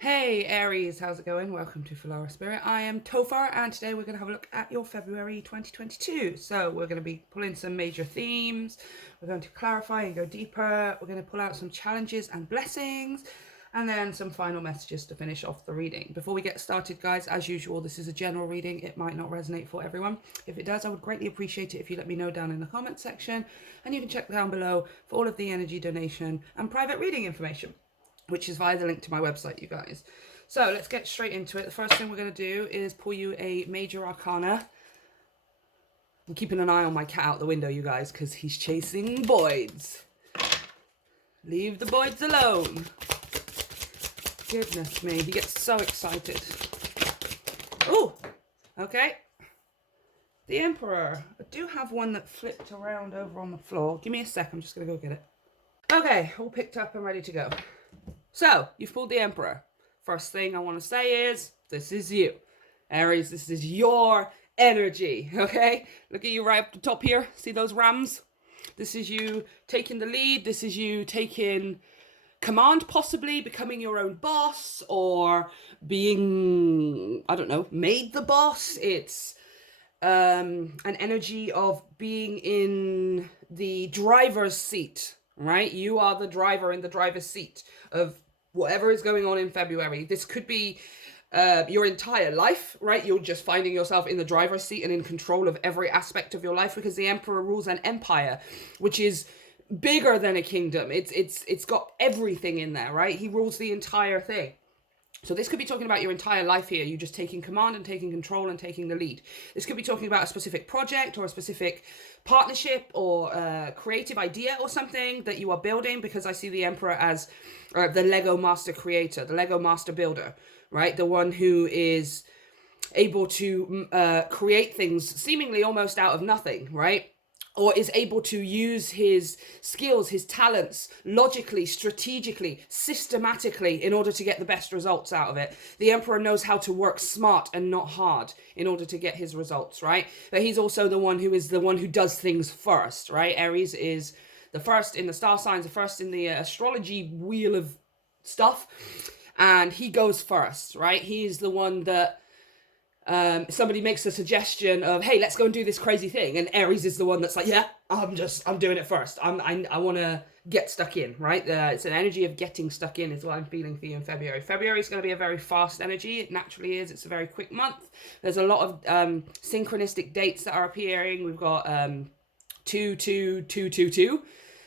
Hey Aries, how's it going? Welcome to Filara Spirit. I am Topher, and today we're going to have a look at your February 2022. So we're going to be pulling some major themes. We're going to clarify and go deeper. We're going to pull out some challenges and blessings, and then some final messages to finish off the reading. Before we get started, guys, as usual, this is a general reading. It might not resonate for everyone. If it does, I would greatly appreciate it if you let me know down in the comment section, and you can check down below for all of the energy donation and private reading information, which is via the link to my website, you guys. So let's get straight into it. The first thing we're going to do is pull you a major arcana. I'm keeping an eye on my cat out the window, you guys, because he's chasing Boyds. Leave the Boyds alone. Goodness me, he gets so excited. Oh, okay. The Emperor. I do have one that flipped around over on the floor. Give me a sec, I'm just going to go get it. Okay, all picked up and ready to go. So, you've pulled the Emperor. First thing I want to say is, this is you. Aries, this is your energy, okay? Look at you right up the top here. See those rams? This is you taking the lead. This is you taking command, possibly becoming your own boss, or being, I don't know, made the boss. It's an energy of being in the driver's seat, right? You are the driver in the driver's seat of whatever is going on in February. This could be your entire life, right? You're just finding yourself in the driver's seat and in control of every aspect of your life, because the Emperor rules an empire, which is bigger than a kingdom. It's got everything in there, right? He rules the entire thing. So this could be talking about your entire life here. You just taking command and taking control and taking the lead. This could be talking about a specific project or a specific partnership or a creative idea or something that you are building, because I see the Emperor as the Lego master creator, the Lego master builder, right? The one who is able to create things seemingly almost out of nothing, right? Or is able to use his skills, his talents, logically, strategically, systematically, in order to get the best results out of it. The Emperor knows how to work smart and not hard in order to get his results, right? But he's also the one who does things first, right? Aries is the first in the star signs, the first in the astrology wheel of stuff. And he goes first, right? He's the one that somebody makes a suggestion of, hey, let's go and do this crazy thing, and Aries is the one that's like, yeah, I'm doing it first. I want to get stuck in, right? It's an energy of getting stuck in is what I'm feeling for you in February. February is going to be a very fast energy. It naturally is. It's a very quick month. There's a lot of synchronistic dates that are appearing. We've got 22222.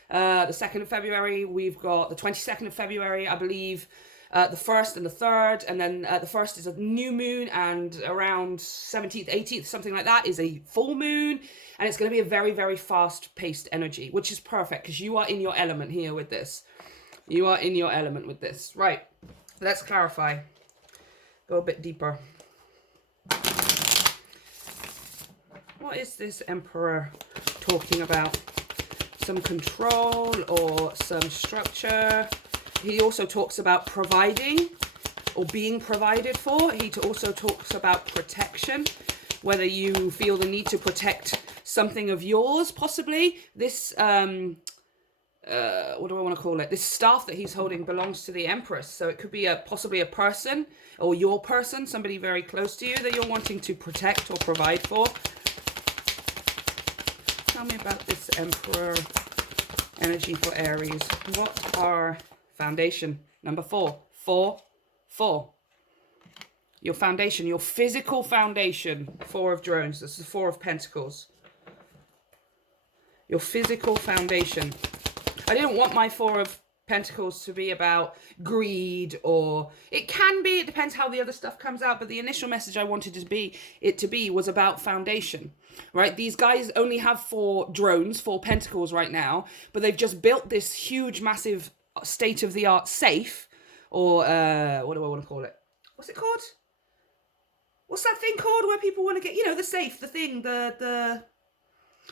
The 2nd of February, we've got the 22nd of February, I believe. The 1st and the 3rd, and then the 1st is a new moon, and around 17th, 18th, something like that, is a full moon, and it's going to be a very, very fast-paced energy, which is perfect, because you are in your element here with this. You are in your element with this. Right, let's clarify. Go a bit deeper. What is this Emperor talking about? Some control or some structure? He also talks about providing or being provided for. He also talks about protection, whether you feel the need to protect something of yours, possibly. This, what do I want to call it? This staff that he's holding belongs to the Empress. So it could be possibly a person or your person, somebody very close to you that you're wanting to protect or provide for. Tell me about this Emperor energy for Aries. What are... Foundation, number 4. 4. Your foundation, your physical foundation. 4 of drones. This is 4 of pentacles. Your physical foundation. I didn't want my 4 of pentacles to be about greed, or it can be. It depends how the other stuff comes out. But the initial message I wanted it to be was about foundation. Right? These guys only have 4 drones, 4 pentacles right now, but they've just built this huge, massive, state-of-the-art safe, or what do I want to call it? What's it called? What's that thing called where people want to get, the safe, the thing, the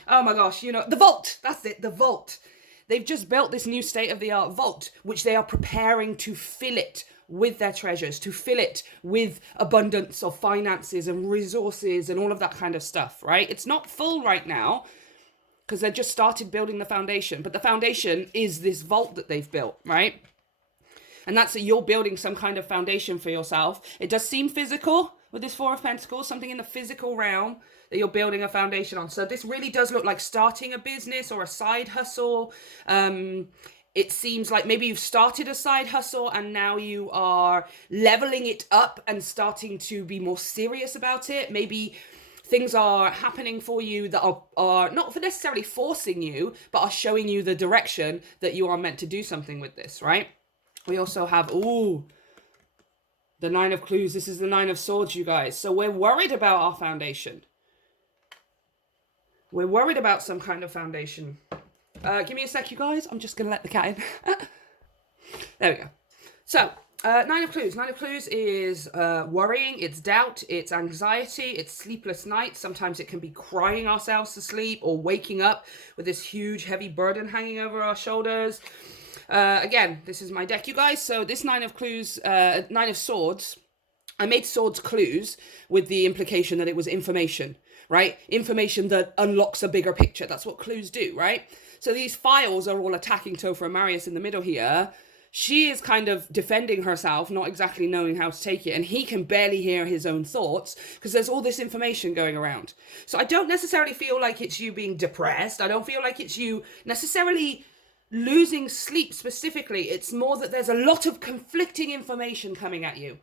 oh my gosh, the vault. That's it, the vault. They've just built this new state-of-the-art vault, which they are preparing to fill it with their treasures, to fill it with abundance of finances and resources and all of that kind of stuff, right? It's not full right now, because they just started building the foundation. But the foundation is this vault that they've built, right? And that's that you're building some kind of foundation for yourself. It does seem physical with this Four of Pentacles, something in the physical realm that you're building a foundation on. So this really does look like starting a business or a side hustle. It seems like maybe you've started a side hustle and now you are leveling it up and starting to be more serious about it. Maybe things are happening for you that are not necessarily forcing you, but are showing you the direction that you are meant to do something with this, right? We also have, ooh, the Nine of Clues. This is the Nine of Swords, you guys. So we're worried about our foundation. We're worried about some kind of foundation. Give me a sec, you guys. I'm just going to let the cat in. There we go. So, Nine of Clues. Nine of Clues is worrying, it's doubt, it's anxiety, it's sleepless nights. Sometimes it can be crying ourselves to sleep or waking up with this huge, heavy burden hanging over our shoulders. Again, this is my deck, you guys. So this Nine of Clues, Nine of Swords, I made Swords clues with the implication that it was information, right? Information that unlocks a bigger picture. That's what clues do, right? So these files are all attacking Topher and Marius in the middle here. She is kind of defending herself, not exactly knowing how to take it. And he can barely hear his own thoughts because there's all this information going around. So I don't necessarily feel like it's you being depressed. I don't feel like it's you necessarily losing sleep specifically. It's more that there's a lot of conflicting information coming at you,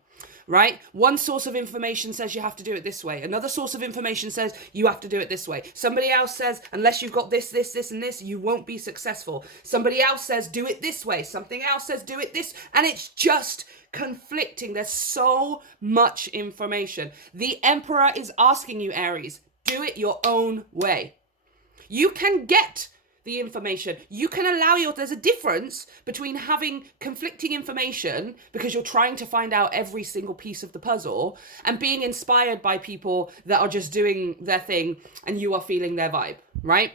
right? One source of information says you have to do it this way. Another source of information says you have to do it this way. Somebody else says, unless you've got this, this, this, and this, you won't be successful. Somebody else says, do it this way. Something else says, do it this. And it's just conflicting. There's so much information. The Emperor is asking you, Aries, do it your own way. You can get the information. You can allow there's a difference between having conflicting information because you're trying to find out every single piece of the puzzle and being inspired by people that are just doing their thing and you are feeling their vibe, right?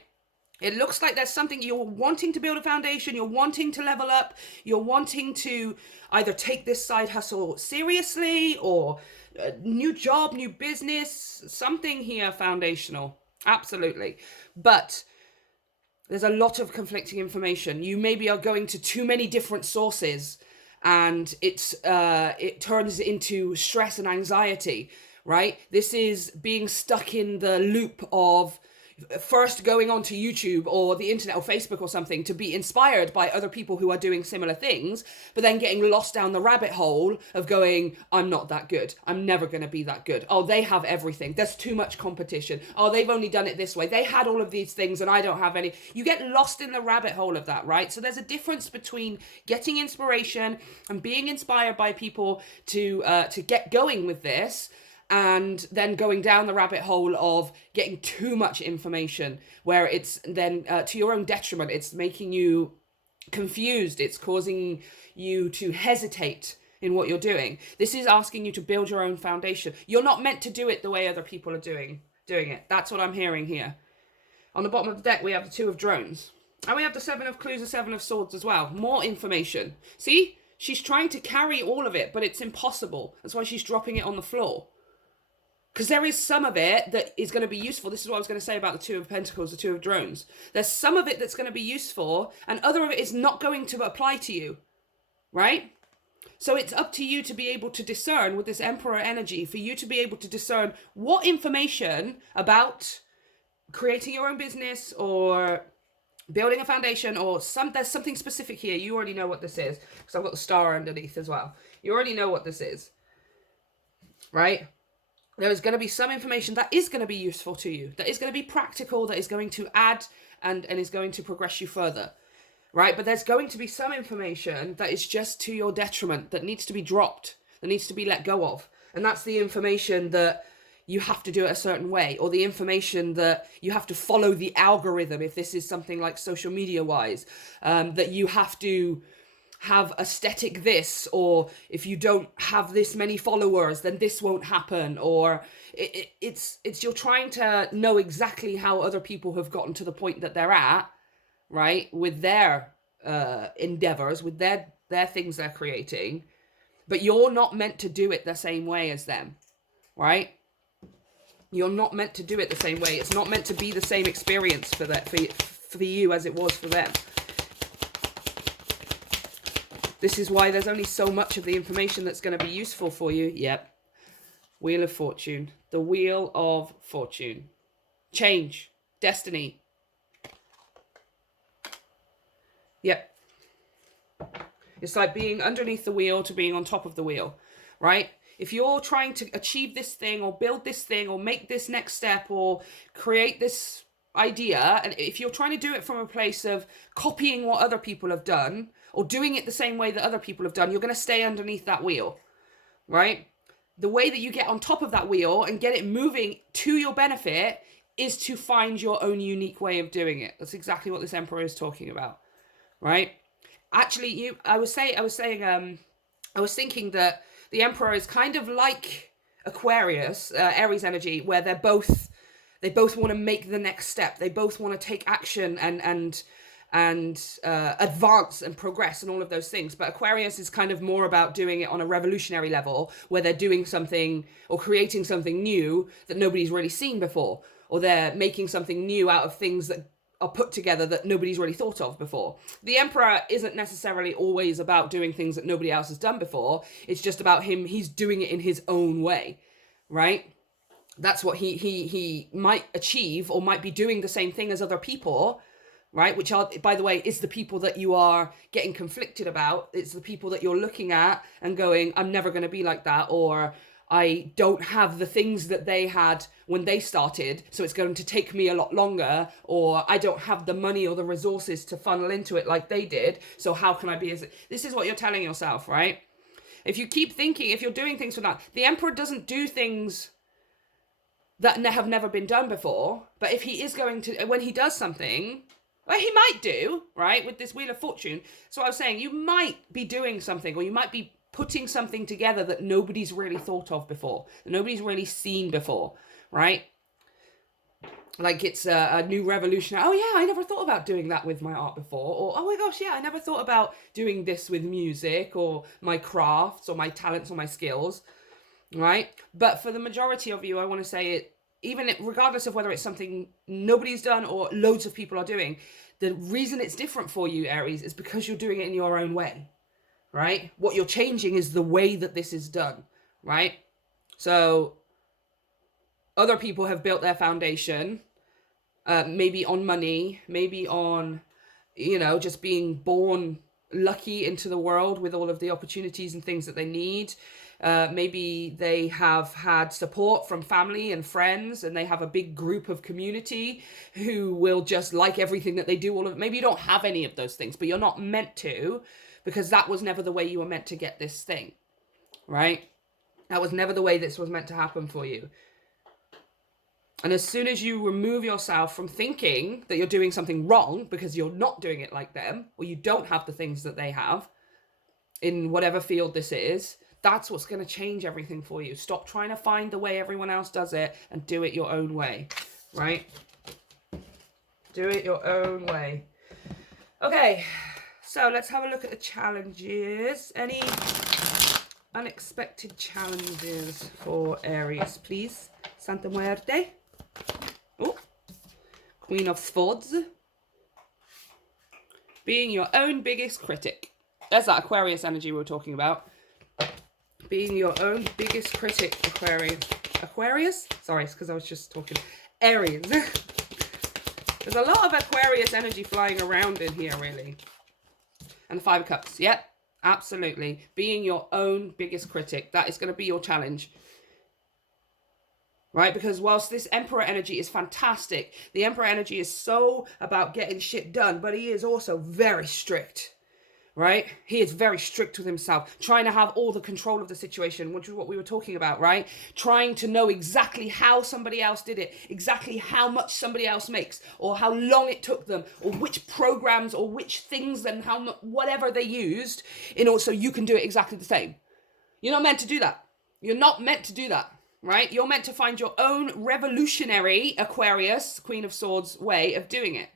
It looks like there's something you're wanting to build a foundation, you're wanting to level up, you're wanting to either take this side hustle seriously or a new job, new business, something here foundational. Absolutely. But there's a lot of conflicting information. You maybe are going to too many different sources and it turns into stress and anxiety, right? This is being stuck in the loop of first going onto YouTube or the internet or Facebook or something to be inspired by other people who are doing similar things, but then getting lost down the rabbit hole of going, I'm not that good. I'm never going to be that good. Oh, they have everything. There's too much competition. Oh, they've only done it this way. They had all of these things and I don't have any. You get lost in the rabbit hole of that, right? So there's a difference between getting inspiration and being inspired by people to get going with this, and then going down the rabbit hole of getting too much information where it's then to your own detriment. It's making you confused. It's causing you to hesitate in what you're doing. This is asking you to build your own foundation. You're not meant to do it the way other people are doing it. That's what I'm hearing here. On the bottom of the deck, we have the Two of Drones. And we have the Seven of Clues, the Seven of Swords as well. More information. See? She's trying to carry all of it, but it's impossible. That's why she's dropping it on the floor. Because there is some of it that is going to be useful. This is what I was going to say about the Two of Pentacles, the Two of Drones. There's some of it that's going to be useful, and other of it is not going to apply to you, right? So it's up to you to be able to discern with this Emperor energy, for you to be able to discern what information about creating your own business or building a foundation or there's something specific here. You already know what this is, because I've got the star underneath as well. You already know what this is, right? There is going to be some information that is going to be useful to you, that is going to be practical, that is going to add and is going to progress you further, right? But there's going to be some information that is just to your detriment, that needs to be dropped, that needs to be let go of. And that's the information that you have to do it a certain way, or the information that you have to follow the algorithm, if this is something like social media wise, that you have to have aesthetic this, or if you don't have this many followers, then this won't happen, or it's you're trying to know exactly how other people have gotten to the point that they're at, right, with their endeavors, with their things they're creating, but you're not meant to do it the same way as them, right? You're not meant to do it the same way. It's not meant to be the same experience for you as it was for them. This is why there's only so much of the information that's going to be useful for you. Yep. Wheel of Fortune. The Wheel of Fortune. Change. Destiny. Yep. It's like being underneath the wheel to being on top of the wheel, right? If you're trying to achieve this thing or build this thing or make this next step or create this idea, and if you're trying to do it from a place of copying what other people have done or doing it the same way that other people have done, you're going to stay underneath that wheel, right? The way that you get on top of that wheel and get it moving to your benefit is to find your own unique way of doing it. That's exactly what this Emperor is talking about, right? Actually, I was thinking that the Emperor is kind of like Aquarius, Aries energy, where they both want to make the next step. They both want to take action and advance and progress and all of those things. But Aquarius is kind of more about doing it on a revolutionary level, where they're doing something or creating something new that nobody's really seen before, or they're making something new out of things that are put together that nobody's really thought of before. The Emperor isn't necessarily always about doing things that nobody else has done before. It's just about he's doing it in his own way, right? That's what he might achieve, or might be doing the same thing as other people, right? Which are, by the way, is the people that you are getting conflicted about. It's the people that you're looking at and going, I'm never going to be like that, or I don't have the things that they had when they started, so it's going to take me a lot longer, or I don't have the money or the resources to funnel into it like they did, so how can I be as... This is what you're telling yourself, right? If you keep thinking, if you're doing things for that, the Emperor doesn't do things that have never been done before, but if he is going to, when he does something, well, he might do, right, with this Wheel of Fortune. So I was saying, you might be doing something, or you might be putting something together that nobody's really thought of before, that nobody's really seen before, right? Like it's a new revolution. Oh yeah, I never thought about doing that with my art before. Or, oh my gosh, yeah, I never thought about doing this with music or my crafts or my talents or my skills, right? But for the majority of you, I want to say it, regardless of whether it's something nobody's done or loads of people are doing, the reason it's different for you, Aries, is because you're doing it in your own way. Right? What you're changing is the way that this is done, right? So other people have built their foundation, maybe on money, maybe on, just being born lucky into the world with all of the opportunities and things that they need. Maybe they have had support from family and friends, and they have a big group of community who will just like everything that they do. Maybe you don't have any of those things, but you're not meant to, because that was never the way you were meant to get this thing, right? That was never the way this was meant to happen for you. And as soon as you remove yourself from thinking that you're doing something wrong because you're not doing it like them, or you don't have the things that they have in whatever field this is, that's what's going to change everything for you. Stop trying to find the way everyone else does it and do it your own way, right? Do it your own way. Okay. So let's have a look at the challenges. Any unexpected challenges for Aries, please? Santa Muerte. Oh, Queen of Swords. Being your own biggest critic. There's that Aquarius energy we were talking about. Being your own biggest critic, Aquarius. Aquarius? Sorry, it's because I was just talking. Aries. There's a lot of Aquarius energy flying around in here, really. And the Five of Cups. Yep, absolutely. Being your own biggest critic. That is going to be your challenge. Right? Because whilst this Emperor energy is fantastic, the Emperor energy is so about getting shit done, but he is also very strict. Right? He is very strict with himself, trying to have all the control of the situation, which is what we were talking about, right? Trying to know exactly how somebody else did it, exactly how much somebody else makes, or how long it took them, or which programs or which things and how much, whatever they used, in order so you can do it exactly the same. You're not meant to do that. You're not meant to do that, right? You're meant to find your own revolutionary Aquarius, Queen of Swords way of doing it.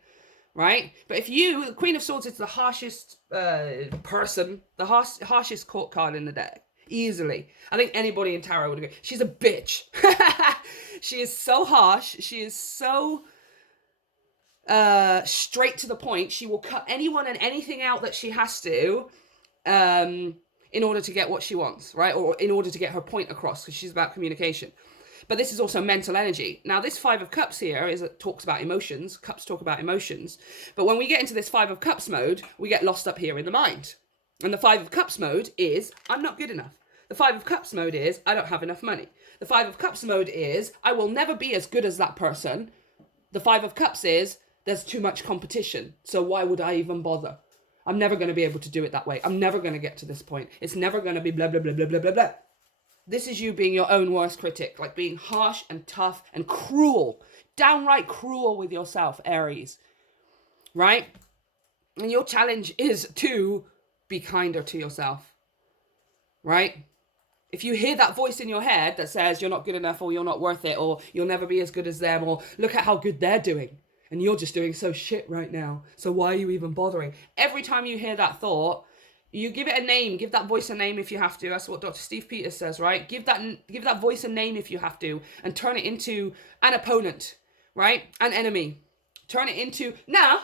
Right? But if the Queen of Swords is the harshest person, the harshest court card in the deck, easily. I think anybody in tarot would agree. She's a bitch. She is so harsh. She is so straight to the point. She will cut anyone and anything out that she has to, in order to get what she wants, right? Or in order to get her point across, because she's about communication. But this is also mental energy. Now, this Five of Cups here talks about emotions. Cups talk about emotions. But when we get into this Five of Cups mode, we get lost up here in the mind. And the Five of Cups mode is, I'm not good enough. The Five of Cups mode is, I don't have enough money. The Five of Cups mode is, I will never be as good as that person. The Five of Cups is, there's too much competition. So why would I even bother? I'm never going to be able to do it that way. I'm never going to get to this point. It's never going to be blah, blah, blah, blah, blah, blah, blah. This is you being your own worst critic, like being harsh and tough and cruel, downright cruel with yourself, Aries, right? And your challenge is to be kinder to yourself, right? If you hear that voice in your head that says you're not good enough or you're not worth it or you'll never be as good as them or look at how good they're doing and you're just doing so shit right now, so why are you even bothering? Every time you hear that thought, you give it a name. Give that voice a name if you have to. That's what Dr. Steve Peters says, right? Give that voice a name if you have to, and turn it into an opponent, right? An enemy. Turn it into, nah,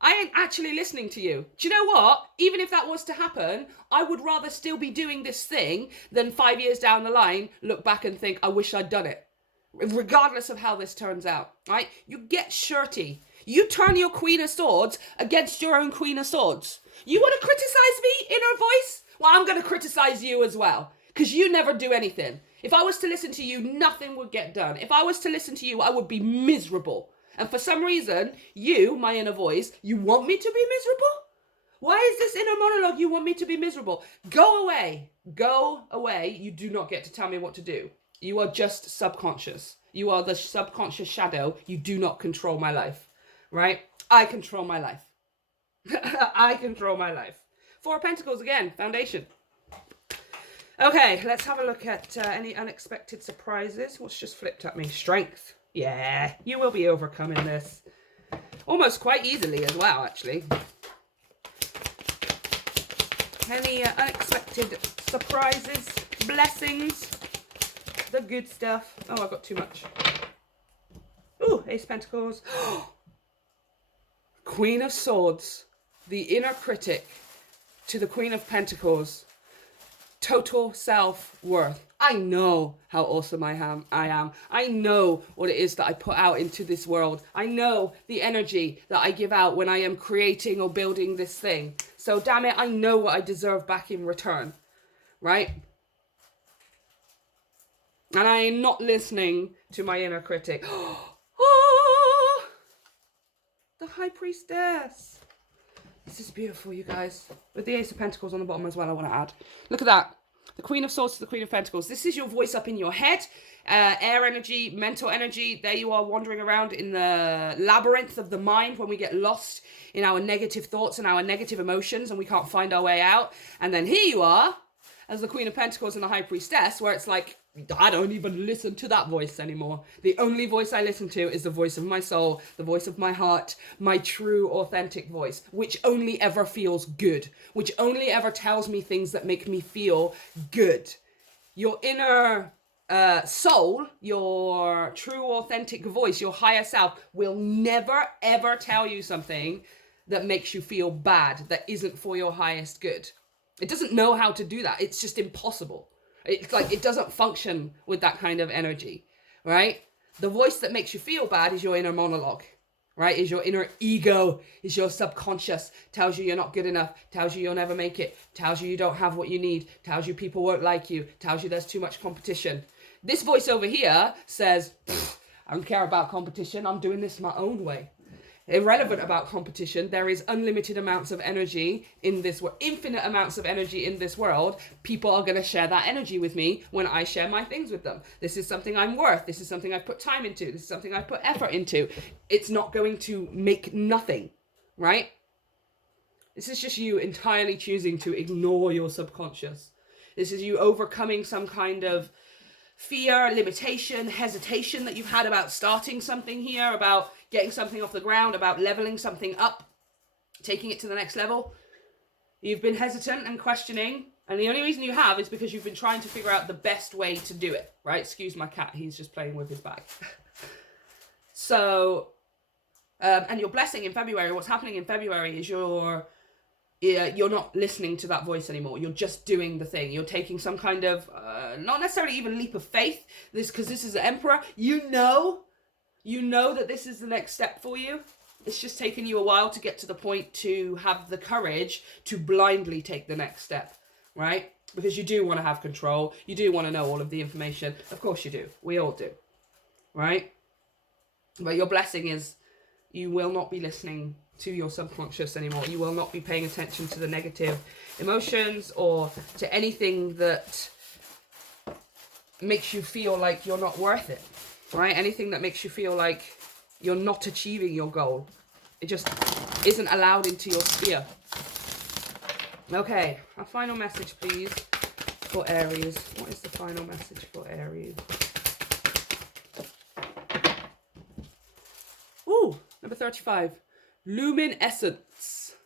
I ain't actually listening to you. Do you know what? Even if that was to happen, I would rather still be doing this thing than 5 years down the line, look back and think, I wish I'd done it. Regardless of how this turns out, right? You get shirty. You turn your Queen of Swords against your own Queen of Swords. You want to criticize me, inner voice? Well, I'm going to criticize you as well, because you never do anything. If I was to listen to you, nothing would get done. If I was to listen to you, I would be miserable. And for some reason, you, my inner voice, you want me to be miserable? Why is this inner monologue you want me to be miserable? Go away. Go away. You do not get to tell me what to do. You are just subconscious. You are the subconscious shadow. You do not control my life, right? I control my life. I control my life. Four of Pentacles again, foundation. Okay, let's have a look at any unexpected surprises. What's just flipped at me? Strength. Yeah, you will be overcoming this. Almost quite easily as well, actually. Any unexpected surprises, blessings, the good stuff. Oh, I've got too much. Ooh, Ace of Pentacles. Queen of Swords. The inner critic to the Queen of Pentacles. Total self-worth. I know how awesome I am. I know what it is that I put out into this world. I know the energy that I give out when I am creating or building this thing. So damn it, I know what I deserve back in return. Right? And I am not listening to my inner critic. Oh, the High Priestess. This is beautiful, you guys. With the Ace of Pentacles on the bottom as well, I want to add. Look at that. The Queen of Swords to the Queen of Pentacles. This is your voice up in your head. Air energy, mental energy. There you are wandering around in the labyrinth of the mind when we get lost in our negative thoughts and our negative emotions and we can't find our way out. And then here you are as the Queen of Pentacles and the High Priestess, where it's like, I don't even listen to that voice anymore. The only voice I listen to is the voice of my soul, the voice of my heart, my true, authentic voice, which only ever feels good, which only ever tells me things that make me feel good. Your inner soul, your true, authentic voice, your higher self will never, ever tell you something that makes you feel bad, that isn't for your highest good. It doesn't know how to do that. It's just impossible. It's like it doesn't function with that kind of energy, right? The voice that makes you feel bad is your inner monologue, right? Is your inner ego, is your subconscious, tells you you're not good enough, tells you you'll never make it, tells you you don't have what you need, tells you people won't like you, tells you there's too much competition. This voice over here says, I don't care about competition, I'm doing this my own way. Irrelevant about competition. There is unlimited amounts of energy in this world, infinite amounts of energy in this world. People are going to share that energy with me when I share my things with them. This is something I'm worth. This is something I've put time into. This is something I've put effort into. It's not going to make nothing, right? This is just you entirely choosing to ignore your subconscious. This is you overcoming some kind of fear, limitation, hesitation that you've had about starting something here, about getting something off the ground, about leveling something up, taking it to the next level. You've been hesitant and questioning, and the only reason you have is because you've been trying to figure out the best way to do it, right? Excuse my cat, he's just playing with his bag. So, and your blessing in February, what's happening in February is you're you're not listening to that voice anymore. You're just doing the thing. You're taking some kind of, not necessarily even leap of faith, because this is the Emperor. You know that this is the next step for you. It's just taken you a while to get to the point to have the courage to blindly take the next step, right? Because you do want to have control. You do want to know all of the information. Of course you do. We all do, right? But your blessing is you will not be listening to your subconscious anymore. You will not be paying attention to the negative emotions or to anything that makes you feel like you're not worth it, right? Anything that makes you feel like you're not achieving your goal. It just isn't allowed into your sphere. Okay, a final message, please, for Aries. What is the final message for Aries? Ooh, number 35. Luminescence.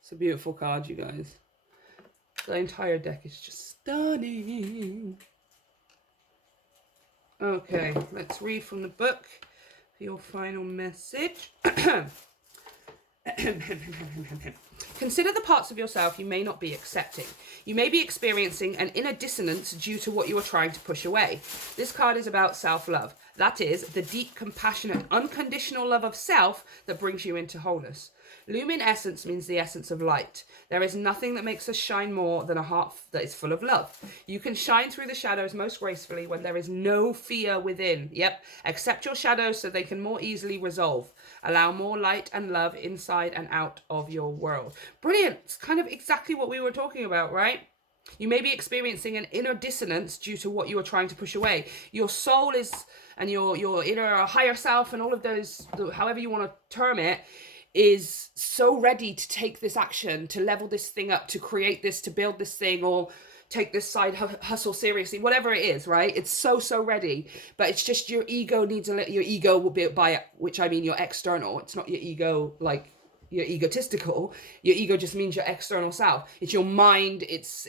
It's a beautiful card, you guys. The entire deck is just stunning. Okay, let's read from the book for your final message. Consider the parts of yourself you may not be accepting. You may be experiencing an inner dissonance due to what you are trying to push away. This card is about self-love. That is, the deep, compassionate, unconditional love of self that brings you into wholeness. Luminescence means the essence of light. There is nothing that makes us shine more than a heart that is full of love. You can shine through the shadows most gracefully when there is no fear within. Yep. Accept your shadows so they can more easily resolve. Allow more light and love inside and out of your world. Brilliant. It's kind of exactly what we were talking about, right? You may be experiencing an inner dissonance due to what you are trying to push away. Your soul is, and your inner higher self and all of those, however you want to term it, is so ready to take this action, to level this thing up, to create this, to build this thing, or take this side hustle seriously, whatever it is, right? It's so ready, but it's just your ego needs a little, your ego will be, by which I mean your external. It's not your ego like you're egotistical. Your ego just means your external self. It's your mind. It's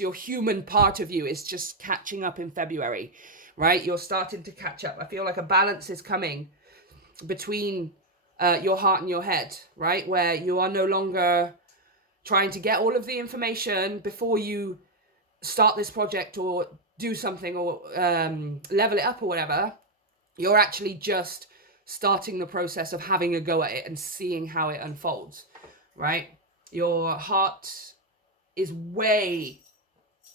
your human part of you. It's just catching up in February, right? You're starting to catch up. I feel like a balance is coming between your heart and your head, right? Where you are no longer trying to get all of the information before you start this project or do something or level it up or whatever. You're actually just starting the process of having a go at it and seeing how it unfolds, right? Your heart is way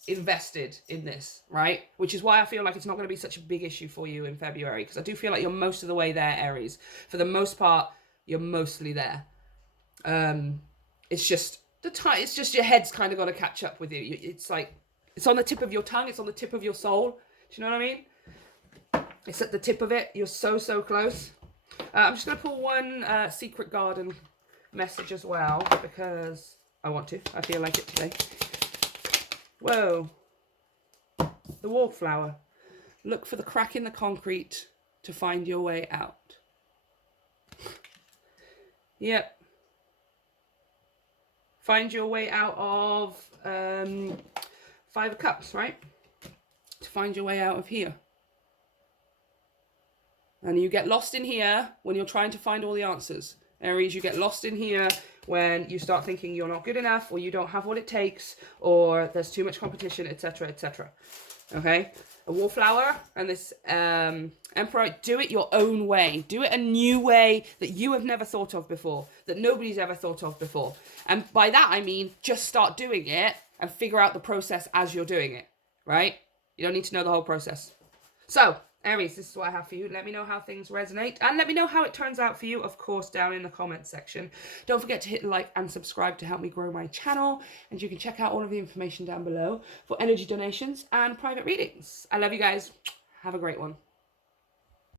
invested in this, right? Which is why I feel like it's not going to be such a big issue for you in February, because I do feel like you're most of the way there, Aries. For the most part, you're mostly there. It's just the time. It's just your head's kind of got to catch up with you. It's like it's on the tip of your tongue. It's on the tip of your soul. Do you know what I mean? It's at the tip of it. You're so close. I'm just going to pull one Secret Garden message as well, because I want to. I feel like it today. Whoa. The wallflower. Look for the crack in the concrete to find your way out. Yep. Find your way out of 5 of Cups, right? To find your way out of here. And you get lost in here when you're trying to find all the answers. Aries, you get lost in here when you start thinking you're not good enough, or you don't have what it takes, or there's too much competition, etc., etc. Okay? A wallflower and this Emperor, do it your own way. Do it a new way that you have never thought of before, that nobody's ever thought of before. And by that, I mean, just start doing it and figure out the process as you're doing it, right? You don't need to know the whole process. So, Aries, this is what I have for you. Let me know how things resonate, and let me know how it turns out for you, of course, down in the comments section. Don't forget to hit like and subscribe to help me grow my channel, and you can check out all of the information down below for energy donations and private readings. I love you guys. Have a great one.